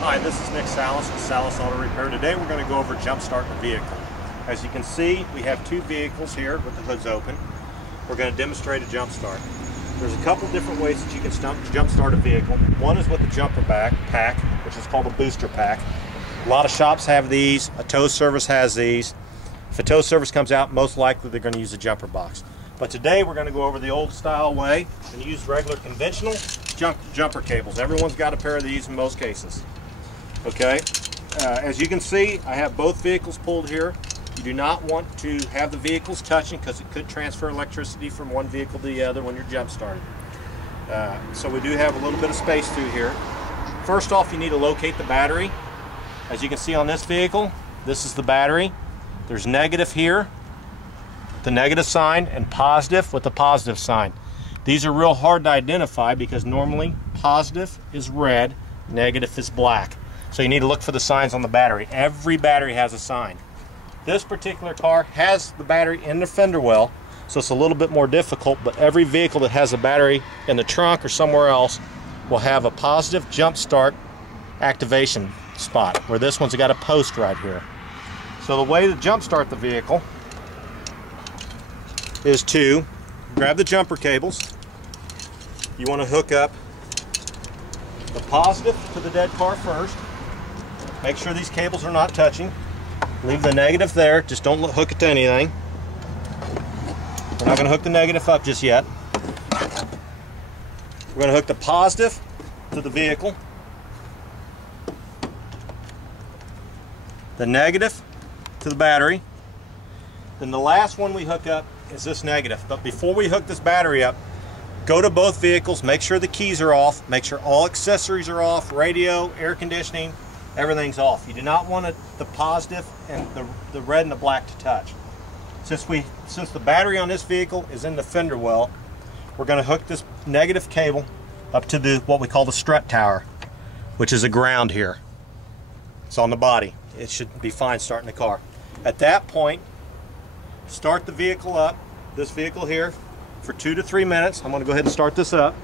Hi, this is Nick Sallas with Sallas Auto Repair. Today we're going to go over jump starting a vehicle. As you can see, we have two vehicles here with the hoods open. We're going to demonstrate a jump start. There's a couple different ways that you can jump start a vehicle. One is with the jumper pack, which is called a booster pack. A lot of shops have these. A tow service has these. If a tow service comes out, most likely they're going to use a jumper box. But today we're going to go over the old style way and use regular conventional jumper cables. Everyone's got a pair of these in most cases. Okay, as you can see, I have both vehicles pulled here. You do not want to have the vehicles touching because it could transfer electricity from one vehicle to the other when you're jump starting. So we do have a little bit of space through here. First off, you need to locate the battery. As you can see on this vehicle, this is the battery. There's negative here, the negative sign, and positive with the positive sign. These are real hard to identify because normally positive is red, negative is black. So you need to look for the signs on the battery. Every battery has a sign. This particular car has the battery in the fender well, so it's a little bit more difficult, but every vehicle that has a battery in the trunk or somewhere else will have a positive jump start activation spot, where this one's got a post right here. So the way to jump start the vehicle is to grab the jumper cables. You want to hook up the positive to the dead car first. Make sure these cables are not touching. Leave the negative there, just don't hook it to anything. We're not going to hook the negative up just yet. We're going to hook the positive to the vehicle, the negative to the battery. Then the last one we hook up is this negative. But before we hook this battery up, go to both vehicles, make sure the keys are off, make sure all accessories are off, radio, air conditioning, everything's off. You do not want the positive and the red and the black to touch. Since the battery on this vehicle is in the fender well, we're going to hook this negative cable up to what we call the strut tower, which is a ground here. It's on the body. It should be fine starting the car. At that point, start the vehicle up, this vehicle here, for 2 to 3 minutes. I'm going to go ahead and start this up.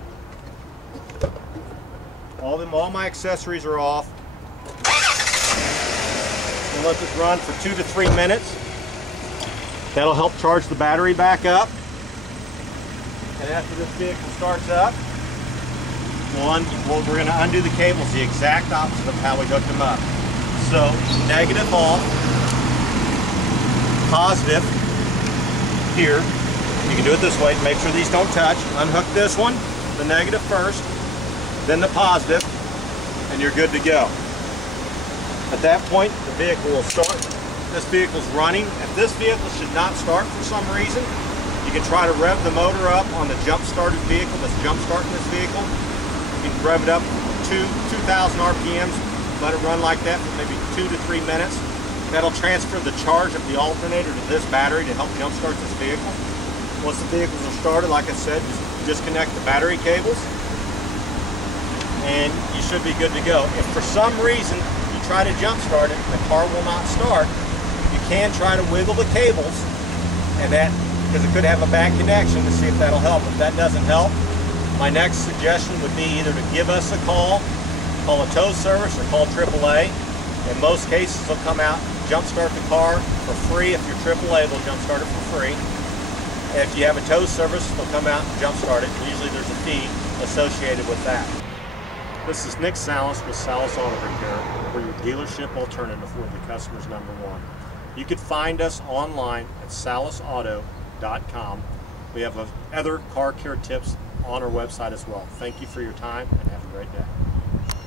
All my accessories are off. And let this run for 2 to 3 minutes. That'll help charge the battery back up. And after this vehicle starts up, we're going to undo the cables the exact opposite of how we hooked them up. So negative off, positive here. You can do it this way. Make sure these don't touch. Unhook this one, the negative first, then the positive, and you're good to go. At that point, the vehicle will start. This vehicle's running. If this vehicle should not start for some reason, you can try to rev the motor up on the jump started vehicle that's jump starting this vehicle. You can rev it up to 2,000 RPMs, let it run like that for maybe 2 to 3 minutes. That'll transfer the charge of the alternator to this battery to help jump start this vehicle. Once the vehicles are started, like I said, just disconnect the battery cables and you should be good to go. If for some reason you try to jump start it and the car will not start, you can try to wiggle the cables, and because it could have a bad connection, to see if that'll help. If that doesn't help, my next suggestion would be either to give us a call a tow service, or call AAA. In most cases, they'll come out, jump start the car for free. If you're AAA, they'll jump start it for free. If you have a tow service, they'll come out and jump start it. Usually there's a fee associated with that. This is Nick Sallas with Sallas Auto Repair. We're your dealership alternative for the customer's #1. You could find us online at sallasauto.com. We have other car care tips on our website as well. Thank you for your time and have a great day.